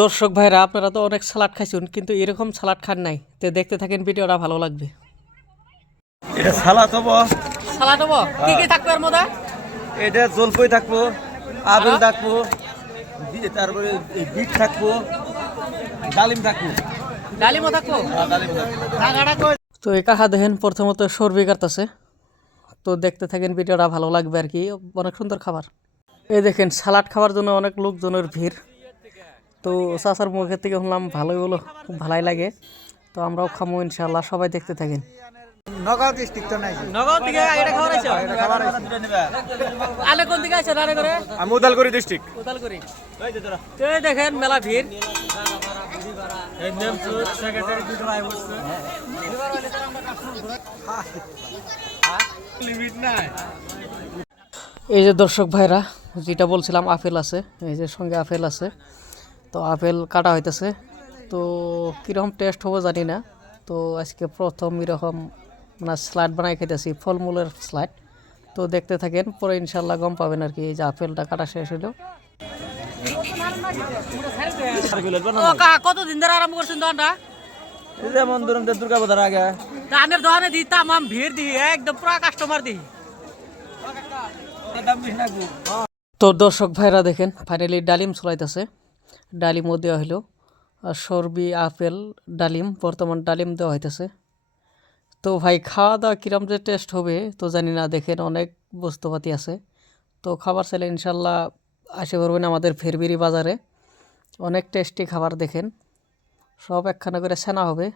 দর্শক ভাইরা, আপনারা তো অনেক সালাড খাইছেন, কিন্তু এরকম সালাড খান নাই। তো দেখতে থাকেন, ভিডিওটা ভালো লাগবে। এটা সালাদ হবো। সালাড হবো, কি কি থাকবে এর মধ্যে? এটা জলপাই থাকবো, আপেল থাকবো, তারপরে বিট থাকবো, ডালিম থাকবো। ডালিমও থাকবো। তো এই কাহা দেখেন, প্রথমত সর্বি কাটতেছে। তো দেখতে থাকেন, ভিডিওটা ভালো লাগবে আর কি। অনেক সুন্দর খাবার। এই দেখেন, সালাড খাওয়ার জন্য অনেক লোকজনের ভিড়। তো চাচার মুখের থেকে শুনলাম ভালোই হলো, খুব ভালোই লাগে। তো আমরাও খামো ইনশাআল্লাহ, সবাই দেখতে থাকেন। নগাঁও ডিস্ট্রিক্ট তো নাই। নগাঁও থেকে এটা খাবার আইছো? আলে কোন দিকে আইছো? রারে করে আমি উদালগুড়ি ডিস্ট্রিক্ট। উদালগুড়ি। তো এই দেখেন, মেলা ভিড়। এই নেম সেক্রেটারি দুটো আই বসছে। লিমিট নাই। এই যে দর্শক ভাইরা, যেটা বলছিলাম, আপেল আছে, এই যে সঙ্গে আপেল আছে। তো আপেল কাটা হইতেছে। তো কীরকম টেস্ট হবে জানি না। তো আজকে প্রথম এরকম মানে স্লাইড বানাই খাইতেছি, ফলমূলের স্লাইড। তো দেখতে থাকেন, পরে ইনশাল্লাহ গম পাবেন আর কি। এই যে আপেলটা কাটা শেষ হইল। কতদিন ধরে আরম্ভ করছেন দোকানটা? যেমন ধরুন দুর্গা পূজার আগে। ধানের দোকানে দিই তামাম ভিড় দিই, একদম পুরা কাস্টমার দিই। তো দর্শক ভাইরা দেখেন, ফাইনালি ডালিম চলাইতেছে। ডালিমও দেওয়া হইলো, আর সর্বি, আপেল, ডালিম, বর্তমান ডালিম দেওয়া হইতেছে। তো ভাই, খাওয়া দাওয়া কিরম যে টেস্ট হবে তো জানি না। দেখেন, অনেক বস্তুপাতি আছে। তো খাবার চাইলে ইনশাল্লাহ আসে করবেন আমাদের ফেরবিরি বাজারে। অনেক টেস্টি খাবার দেখেন, সব একখানা করে ছানা হবে।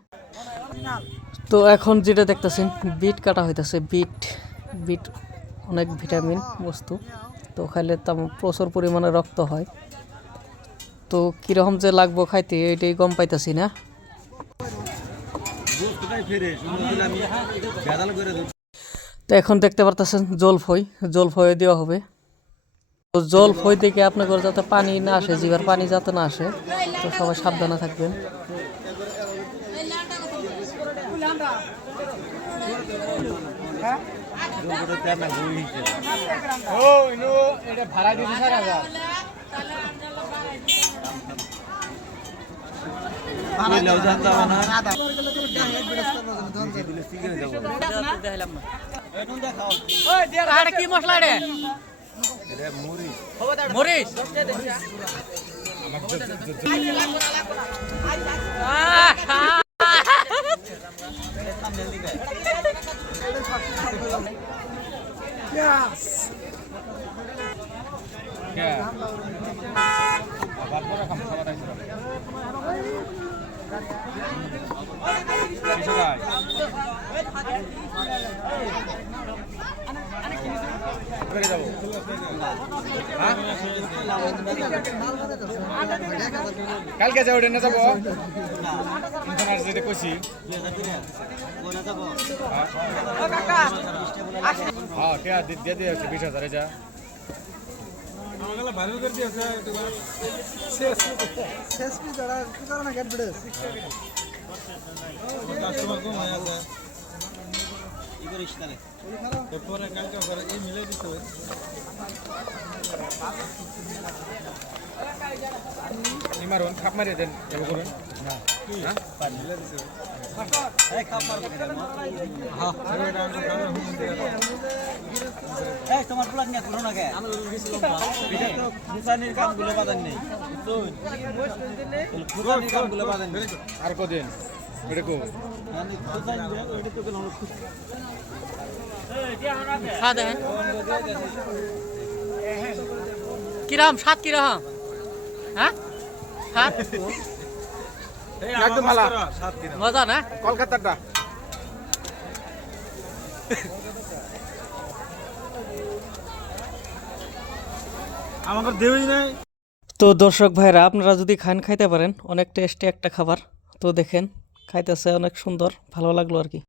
তো এখন যেটা দেখতেছেন, বিট কাটা হইতেছে। বিট বিট অনেক ভিটামিন বস্তু। তো খাইলে তেমন প্রচুর পরিমাণে রক্ত হয়। তো কীরকম যে লাগবো খাইতে, এটাই গম পাইতেছি না। তো এখন দেখতে পারতেছেন জলফই, জলফই দেওয়া হবে। তো জলফই থেকে আপনাদের যাতে পানি না আসে, জিভার পানি যাতে না আসে, তো সবাই সাবধানে থাকবেন। কি মশলা রে? মরিচ। কালকে যাও না যাবো যেটা কইছি। হ্যাঁ, দিয়ে দিয়ে 20,000 যা মারুন, খাপ মারিয়ে দেন করুন। তোমার প্লাট নিয়ে করো না কে কামগুলো বাদান নেই কামগুলো বাদান নেই। আর কদিন কিরম স্বাদ, কিরকম? হ্যাঁ, একদম ভালো মজা না? কলকাতাটা আমাকে দেবই নাই। তো দর্শক ভাইরা, আপনারা যদি খান, খাইতে পারেন, অনেক টেস্টি একটা খাবার। তো দেখেন, খাইতেছে অনেক সুন্দর, ভালো লাগলো আর কি।